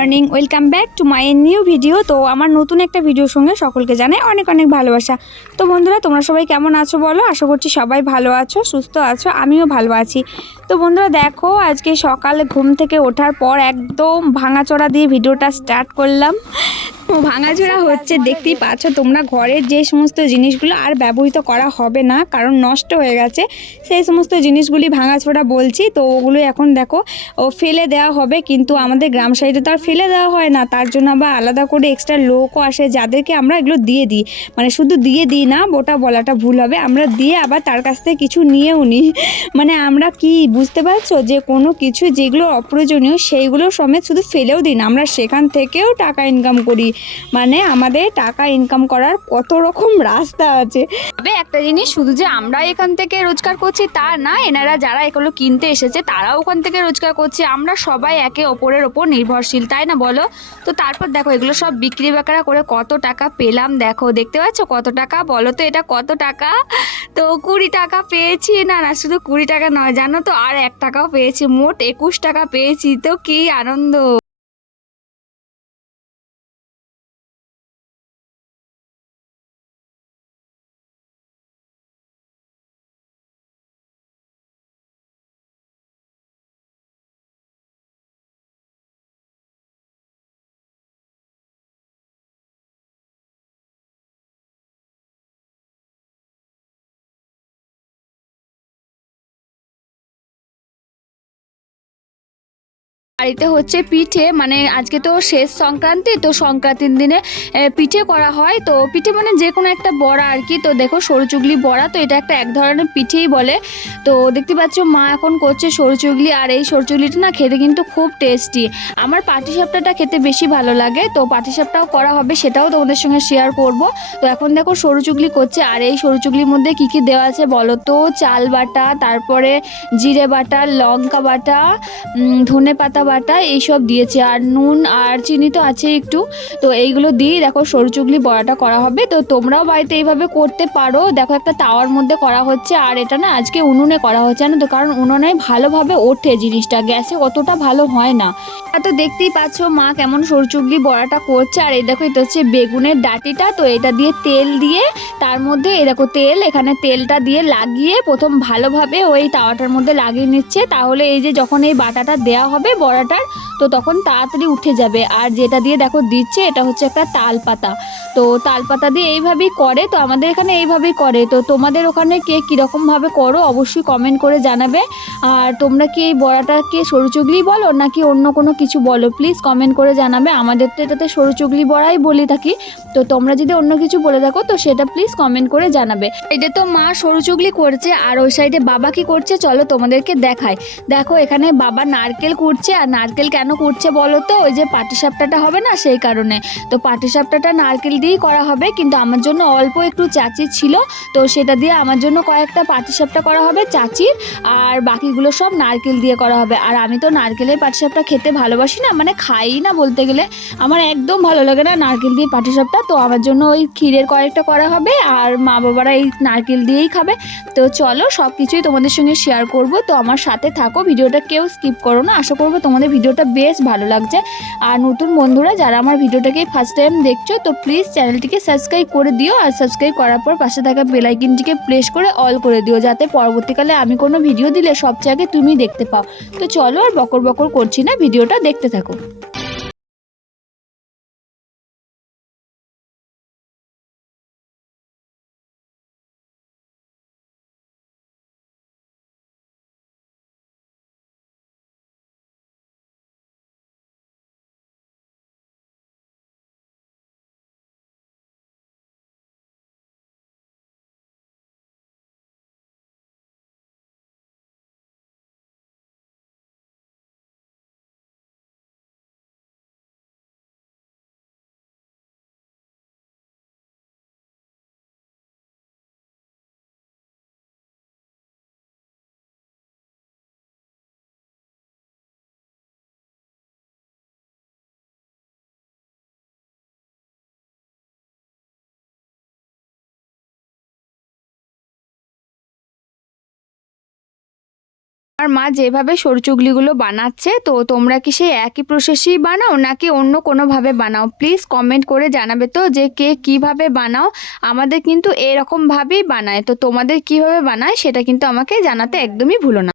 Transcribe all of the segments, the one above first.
Morning welcome back to my new video তো আমার নতুন একটা ভিডিওর সঙ্গে সকলকে জানাই অনেক অনেক ভালোবাসা। তো বন্ধুরা, তোমরা সবাই কেমন আছো বলো? আশা করছি সবাই ভালো আছো, সুস্থ আছো, আমিও ভালো আছি। তো বন্ধুরা, দেখো, আজকে সকালে ঘুম থেকে ওঠার পর একদম ভাঙাচড়া দিয়ে ভিডিওটা স্টার্ট করলাম। ভাঙাচোরা হচ্ছে, দেখতেই পাচ্ছ তোমরা ঘরের যে সমস্ত জিনিসগুলো আর ব্যবহৃত করা হবে না, কারণ নষ্ট হয়ে গেছে, সেই সমস্ত জিনিসগুলি ভাঙাচোরা বলছি। তো ওগুলো এখন দেখো, ও ফেলে দেওয়া হবে, কিন্তু আমাদের গ্রাম সাইডে তো আর ফেলে দেওয়া হয় না, তার জন্য আবার আলাদা করে এক্সট্রা লোকও আসে যাদেরকে আমরা এগুলো দিয়ে দিই। মানে শুধু দিয়ে দিই না ওটা বলাটা ভুল হবে, আমরা দিয়ে আবার তার কাছ থেকে কিছু নিয়েও নিই। মানে আমরা কি, বুঝতে পারছ? যে কোনো কিছু যেগুলো অপ্রয়োজনীয়, সেইগুলো সমেত শুধু ফেলেও দিই না। আমরা সেখান থেকেও টাকা ইনকাম করি। মানে আমাদের টাকা ইনকাম করার কত রকম রাস্তা আছে। তবে একটা জিনিস, শুধু যে আমরা এখান থেকে রোজগার করছি তা না, এনারা যারা এগুলো কিনতে এসেছে তারাও ওখান থেকে রোজগার করছে। আমরা সবাই একে অপরের ওপর নির্ভরশীল, তাই না বলো? তো তারপর দেখো, এগুলো সব বিক্রি বাকরা করে কত টাকা পেলাম দেখো, দেখতে পাচ্ছ? কত টাকা? বলো তো এটা কত টাকা? তো কুড়ি টাকা পেয়েছি। না না, শুধু কুড়ি টাকা নয়, জানো তো? আর এক টাকাও পেয়েছি, মোট একুশ টাকা পেয়েছি। তো কি আনন্দ! বাড়িতে হচ্ছে পিঠে মানে আজকে তো শেষ সংক্রান্তি, তো সংক্রান্তির দিনে পিঠে করা হয়। তো পিঠে মানে যে কোনো একটা বড়া আর কি। তো দেখো সরু চুগলি বড়া, তো এটা একটা এক ধরনের পিঠেই বলে। তো দেখতে পাচ্ছ মা এখন করছে সরু চুগলি, আর এই সরু চুগলিটা না খেতে কিন্তু খুব টেস্টি। আমার পাটিসাপটাটা খেতে বেশি ভালো লাগে, তো পাটিসাপটাও করা হবে, সেটাও তোমাদের সঙ্গে শেয়ার করব। তো এখন দেখো সরু চুগলি করছে, আর এই সরু চুগলির মধ্যে কি কি দেওয়া আছে বলো তো? চাল বাটা, তারপরে জিরে বাটা, লঙ্কা বাটা ধনে পাতা বাটা এইসব দিয়েছে। আর নুন আর চিনি তো আছে একটু। তো এইগুলো দিয়ে দেখো সরু চুগলি বড়াটা করা হবে। তো তোমরাও বাড়িতে এইভাবে করতে পারো। দেখো একটা তাওয়ার মধ্যে করা হচ্ছে। আর এটা না আজকে উনুনে করা হচ্ছে না তো? কারণ উনুনে ভালোভাবে ওঠে জিনিসটা। গ্যাসে অতটা ভালো হয় না। আর তো দেখতেই পাচ্ছ মা কেমন সরু চুগলি বড়াটা করছে। আর এই দেখো, এটা হচ্ছে বেগুনের ডাটিটা। তো এটা দিয়ে তেল দিয়ে তার মধ্যে এই দেখো তেল, এখানে তেলটা দিয়ে লাগিয়ে প্রথম ভালোভাবে ওই তাওয়াটার মধ্যে লাগিয়ে নিচ্ছে। তাহলে এই যে যখন এই বাটাটা দেওয়া হবে বড়াটার তো তখন তাড়াতাড়ি উঠে যাবে। আর যেটা দিয়ে দেখো দিচ্ছে, এটা হচ্ছে একটা তাল পাতা। তো তাল পাতা দিয়ে এইভাবেই করে, তো আমাদের এখানে এইভাবেই করে। তো তোমাদের ওখানে কে কীরকমভাবে করো, অবশ্যই কমেন্ট করে জানাবে। আর তোমরা কি এই বড়াটাকে সরু চুগলি বলো, নাকি অন্য কোনো কিছু বলো? প্লিজ কমেন্ট করে জানাবে। আমাদের তো এটাতে সরু চুগলি বড়াই বলি থাকি। তো তোমরা যদি অন্য কিছু বলে থাকো তো সেটা প্লিজ কমেন্ট করে জানাবে। এটা তো মা সরু চুগলি করছে, আর ওই সাইডে বাবা কি করছে, চলো তোমাদেরকে দেখায় দেখো এখানে বাবা নারকেল কুটছে, আর নারকেল কেন করছে বলো তো? ওই যে পাটিসাপটাটা হবে না সেই কারণে। তো পাটিসাপটাটা নারকেল দিয়েই করা হবে, কিন্তু আমার জন্য অল্প একটু চাচি ছিল, তো সেটা দিয়ে আমার জন্য কয়েকটা পাটিসাপটা করা হবে চাচির, আর বাকিগুলো সব নারকেল দিয়ে করা হবে। আর আমি তো নারকেলের পাটিসাপটা খেতে ভালোবাসি না মানে খাই না বলতে গেলে। আমার একদম ভালো লাগে না নারকেল দিয়ে পাটিসাপটা, তো আমার জন্য ওই ক্ষীরের কয়েকটা করা হবে, আর মা বাবারা এই নারকেল দিয়েই খাবে। তো চলো সব কিছুই তোমাদের সঙ্গে শেয়ার করব, তো আমার সাথে থাকো, ভিডিওটা কেউ স্কিপ করো না, আশা করব তোমাদের ভিডিওটা বেশ ভালো লাগছে। আর নতুন বন্ধুরা, যারা আমার ভিডিওটাকে ফার্স্ট টাইম দেখছ, তো প্লিজ চ্যানেলটিকে সাবস্ক্রাইব করে দিও। আর সাবস্ক্রাইব করার পর পাশে থাকা বেলাইকিনটিকে প্রেস করে অল করে দিও, যাতে পরবর্তীকালে আমি কোনো ভিডিও দিলে সবচেয়ে আগে তুমি দেখতে পাও। তো চলো আর বকর বকর করছি না, ভিডিওটা দেখতে থাকো। আর মা যেভাবে সরচুগলিগুলো বানাচ্ছে, তো তোমরা কি সেই একই প্রসেসেই বানাও নাকি অন্য কোনোভাবে বানাও? প্লিজ কমেন্ট করে জানাবে তো যে কে কীভাবে বানাও। আমাদের কিন্তু এরকমভাবেই বানায়। তো তোমাদের কীভাবে বানায় সেটা কিন্তু আমাকে জানাতে একদমই ভুলো না।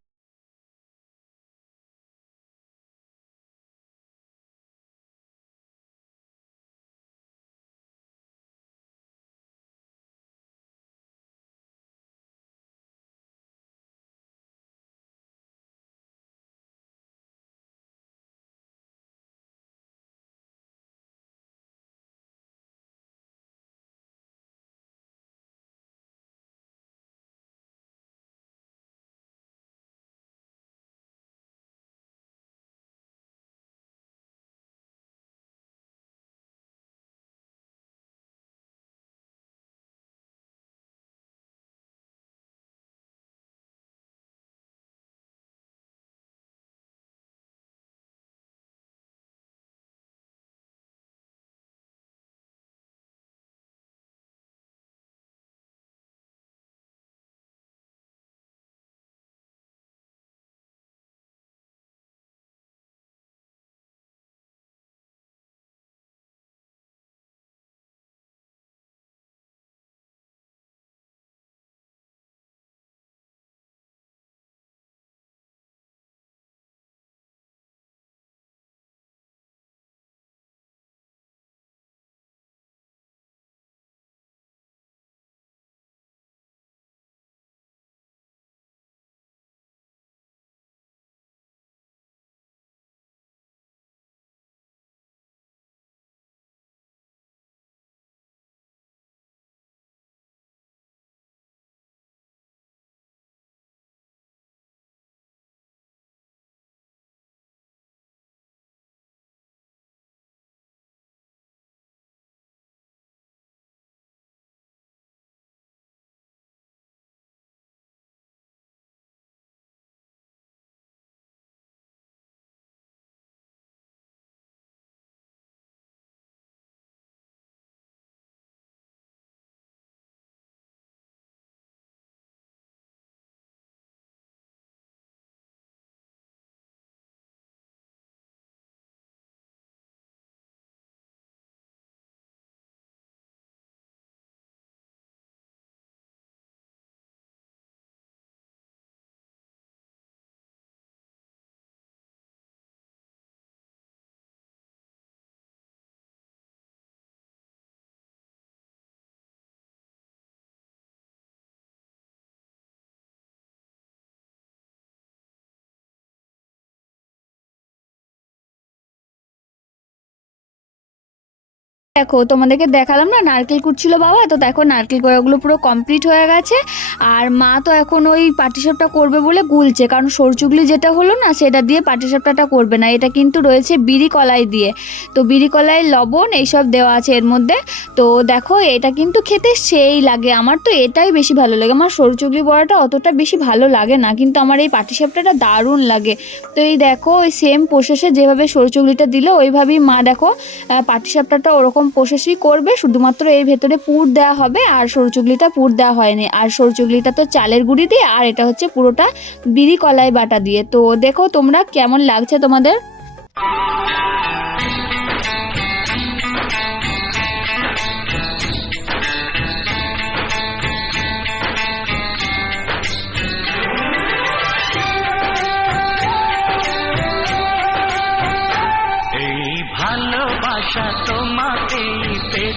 দেখো, তোমাদেরকে দেখালাম না, নারকেল কুটছিল বাবা, তো দেখো নারকেল কড়াগুলো পুরো কমপ্লিট হয়ে গেছে। আর মা তো এখন ওই পাটিসাপটা করবে বলে গুলছে, কারণ সরচুগলি যেটা হলো না, সেটা দিয়ে পাটিসাপটাটা করবে না। এটা কিন্তু রয়েছে বিড়ি কলাই দিয়ে। তো বিড়ি কলাই, লবণ, এইসব দেওয়া আছে এর মধ্যে। তো দেখো, এটা কিন্তু খেতে সেই লাগে। আমার তো এটাই বেশি ভালো লাগে। আমার সরচুগলি বড়াটা অতটা বেশি ভালো লাগে না, কিন্তু আমার এই পাটিসাপটাটা দারুণ লাগে। তো এই দেখো, ওই সেম প্রসেসে যেভাবে সরচুগলিটা দিলে, ওইভাবেই মা দেখো পাটিসাপটাটা ওরকম প্রসেসই করবে, শুধুমাত্র এর ভেতরে পুর দেওয়া হবে আর সরু চুগলিটা পুর দেওয়া হয়নি। আর সরু চুগলিটা তো চালের গুঁড়ি দিয়ে, আর এটা হচ্ছে পুরোটা বিড়ি কলাই বাটা দিয়ে। তো দেখো তোমরা কেমন লাগছে তোমাদের?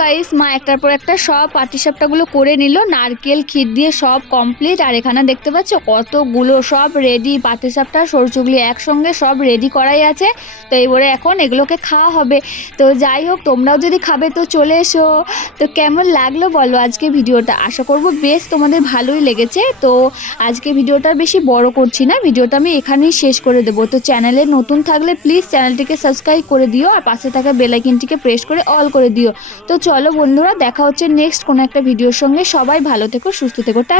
গাইস মা একটার পর একটা সব পাটিসাপটাগুলো করে নিল। নারকেল, ক্ষীর দিয়ে সব কমপ্লিট আর এখানে দেখতে পাচ্ছ কতগুলো সব রেডি পাটিসাপটা সরচুগলি একসঙ্গে সব রেডি করাই আছে। তো এবারে এখন এগুলোকে খাওয়া হবে। তো যাই হোক, তোমরাও যদি খাবে তো চলে এসো। তো কেমন লাগল বলো আজকে ভিডিওটা? আশা করব বেশ তোমাদের ভালোই লেগেছে। তো আজকে ভিডিওটা বেশি বড় করছি না। ভিডিওটা আমি এখানেই শেষ করে দেবো। তো চ্যানেলে নতুন থাকলে প্লিজ চ্যানেলটিকে সাবস্ক্রাইব করে দিও। আর পাশে থাকা বেলাইকিনটিকে প্রেস করে অল করে দিও। তো চলো বন্ধুরা, দেখা হচ্ছে নেক্সট কোনো একটা ভিডিওর সঙ্গে। সবাই ভালো থেকো, সুস্থ থেকো। টা